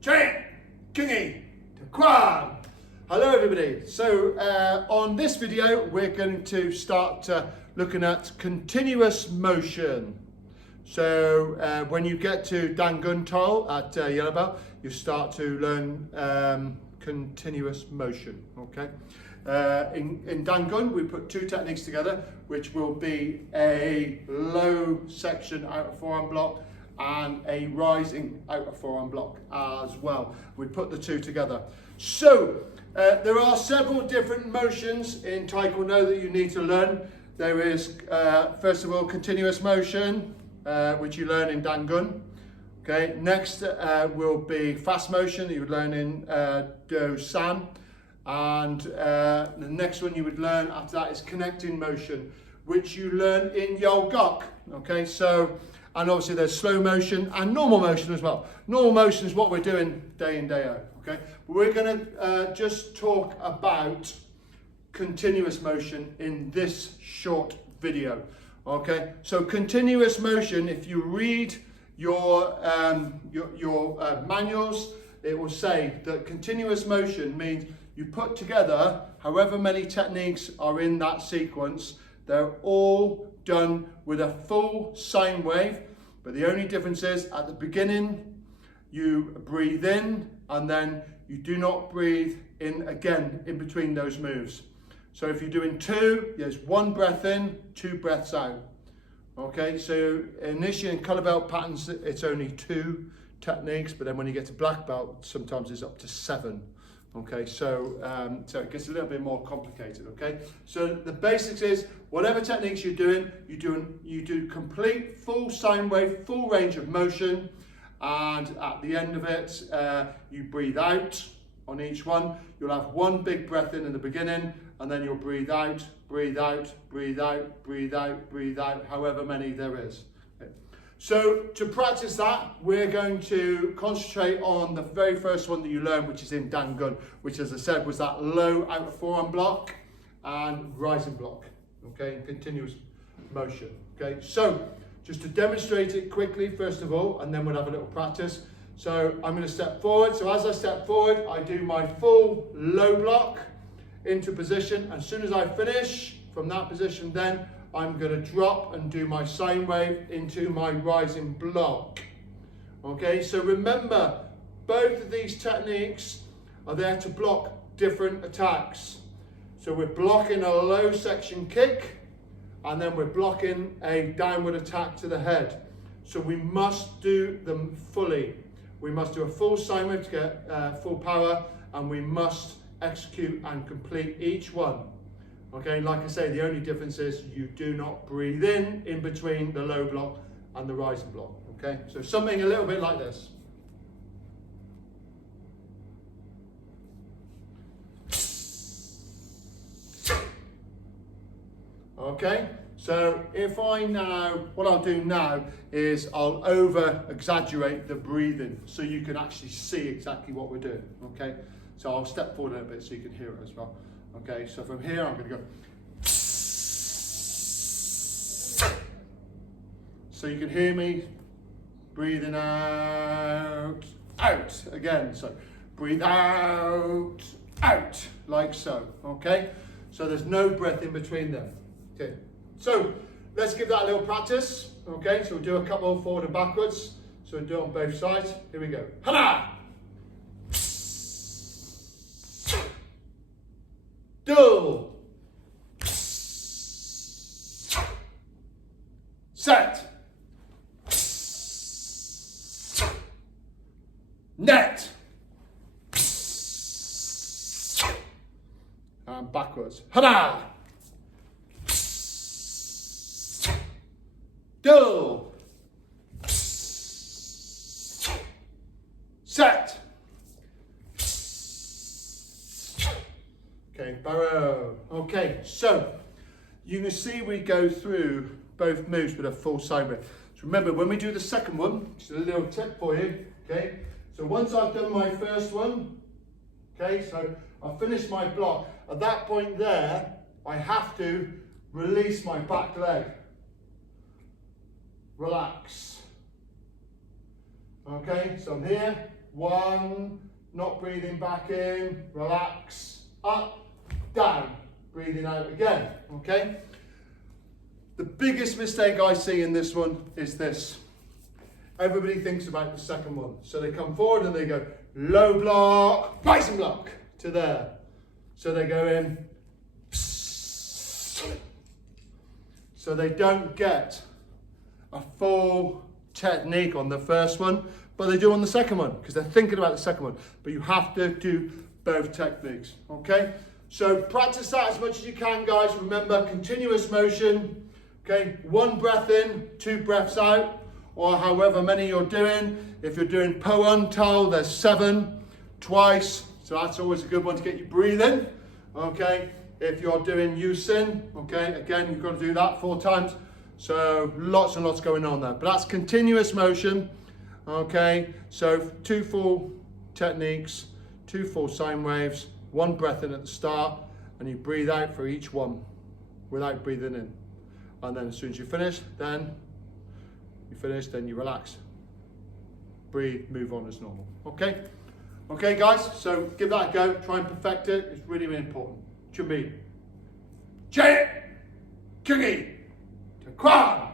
Giant, Kingy, to Quad. Hello everybody. So on this video we're going to start looking at continuous motion. So when you get to Dangun Tol at Yellow Belt, you start to learn continuous motion. Okay. In Dangun we put two techniques together, which will be a low section outer forearm block and a rising outer forearm block as well. We put the two together. So there are several different motions in Taekwondo that you need to learn. There is first of all continuous motion, which you learn in Dangun. Okay. Next will be fast motion that you would learn in Do San, and the next one you would learn after that is connecting motion, which you learn in Yolgok. Okay. So. And obviously there's slow motion and normal motion as well. Normal motion is what we're doing day in, day out, okay? We're gonna just talk about continuous motion in this short video, okay? So continuous motion, if you read your manuals, it will say that continuous motion means you put together however many techniques are in that sequence. They're all done with a full sine wave, but the only difference is at the beginning you breathe in and then you do not breathe in again in between those moves. So if you're doing two, there's one breath in, two breaths out. Okay, so initially in color belt patterns it's only two techniques, but then when you get to black belt sometimes it's up to 7. Okay, so it gets a little bit more complicated. Okay, so the basics is whatever techniques you're doing, you do complete full sine wave, full range of motion, and at the end of it, you breathe out on each one. You'll have one big breath in the beginning, and then you'll breathe out, breathe out, breathe out, breathe out, breathe out, however many there is. So to practice that, we're going to concentrate on the very first one that you learn, which is in Dangun, which, as I said, was that low outer forearm block and rising block, okay, in continuous motion. Okay, so just to demonstrate it quickly, first of all, and then we'll have a little practice. So I'm going to step forward. So as I step forward, I do my full low block into position. As soon as I finish from that position, then I'm going to drop and do my sine wave into my rising block. Okay, so remember, both of these techniques are there to block different attacks. So we're blocking a low section kick, and then we're blocking a downward attack to the head. So we must do them fully. We must do a full sine wave to get full power, and we must execute and complete each one. Okay, like I say, the only difference is you do not breathe in between the low block and the rising block. Okay, so something a little bit like this. Okay, so if I now, what I'll do now is I'll over exaggerate the breathing so you can actually see exactly what we're doing. Okay, so I'll step forward a little bit so you can hear it as well. Okay, so from here I'm going to go. So you can hear me breathing out, out again. So breathe out, out, like so. Okay, so there's no breath in between them. Okay, so let's give that a little practice. Okay, so we'll do a couple forward and backwards. So we'll do it on both sides. Here we go. Hana! Do. Set. Net. And backwards. Hana. Do. Set. Okay, barrow. Okay, so you can see we go through both moves with a full sine wave. So remember, when we do the second one, just a little tip for you, okay? So once I've done my first one, okay, so I've finished my block. At that point there, I have to release my back leg. Relax. Okay, so I'm here, 1, not breathing back in, relax, up, down, breathing out again, okay? The biggest mistake I see in this one is this. Everybody thinks about the second one. So they come forward and they go low block, rising block to there. So they go in, so they don't get a full technique on the first one, but they do on the second one because they're thinking about the second one. But you have to do both techniques, okay? So practice that as much as you can, guys. Remember, continuous motion, okay? 1 breath in, 2 breaths out, or however many you're doing. If you're doing Po-Un Tao, there's 7 twice. So that's always a good one to get you breathing, okay? If you're doing Yusin, okay, again, you've got to do that 4 times. So lots and lots going on there. But that's continuous motion, okay? So 2 full techniques, 2 full sine waves, 1 breath in at the start, and you breathe out for each one without breathing in. And then as soon as you finish, then you relax. Breathe, move on as normal, okay? Okay, guys, so give that a go. Try and perfect it. It's really, really important. Chuẩn bị. Chạy! Kinh nghỉ! Khoan!